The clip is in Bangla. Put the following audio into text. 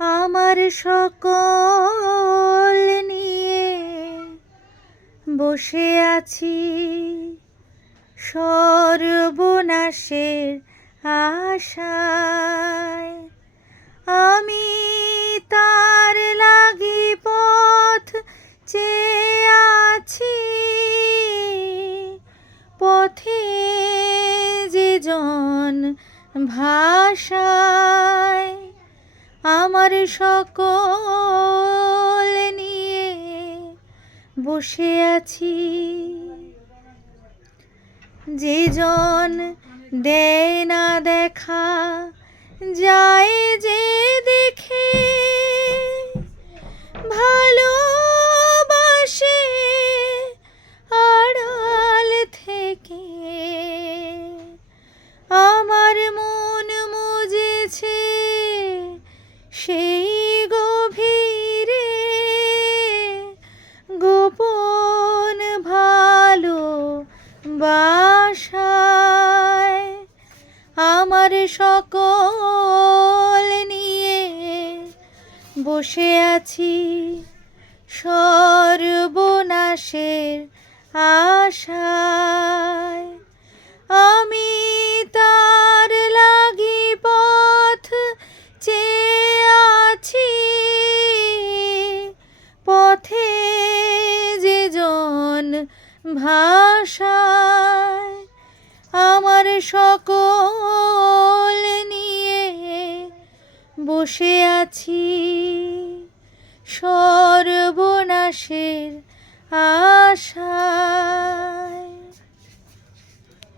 আমার সকল নিয়ে বসে আছি সর্বনাশের আশায়। আমি তার লাগি পথ চেয়ে আছি, পথে যে জন ভাষায়। আমার সকল নিয়ে বসে আছি, যে জন দেয় না দেখা, যায় যে দেখে, ভালোবাসে আড়াল থেকে। আমার মন মুজেছে সেই গভীরে, গোপন ভালোবাসায়। আমার সকল নিয়ে বসে আছি সর্বনাশের আশায়। আমি তার লাগি পথ চেয়ে আছি, পথে যে জন ভাষায়। আমার সকল নিয়ে বসে আছি সর্বনাশের আশায়।